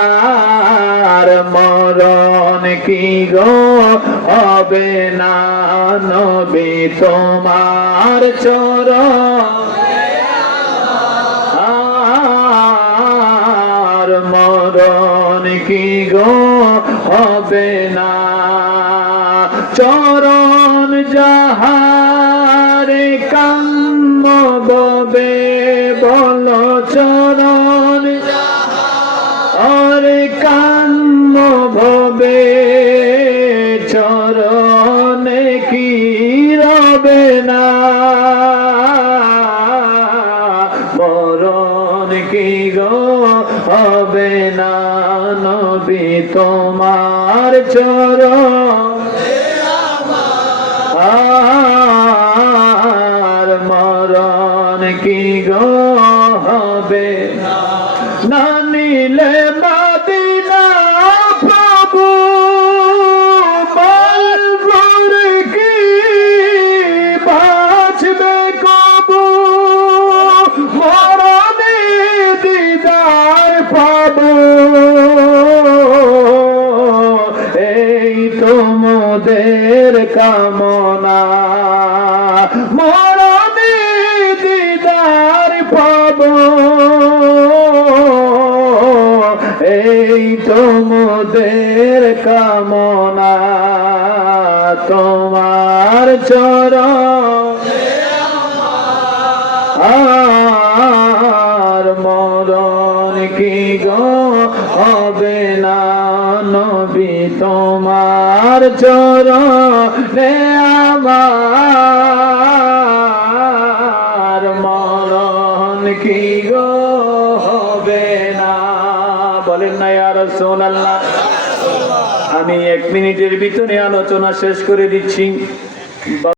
আমার মরণ কি গো? হবে না নবী তোমার চরণ। আর মরণ কি গো? হবে না চরণ যাহারে কাম ববে বল চরণ। আরে কাম্য ভবে, চরণে কি রবে না? মরণ কি গো হবে না নবী তোমার চরণ? আর মরণ কি গো হবে না? নিলে মাদিনা প্রভু বলবুর কি বাঁচবে কবু? মরণে দিদার পাবো। এই তোমাদের কামনা। মরণে তোমাদের কামনা, তোমার চরণ। আর মরণ কি গো? হবে না নবী তোমার চরণে আমার। মরণ কি গো? হবে বলেন না আর রাসূলুল্লাহ। আমি এক মিনিটের ভিতরে আলোচনা শেষ করে দিচ্ছি।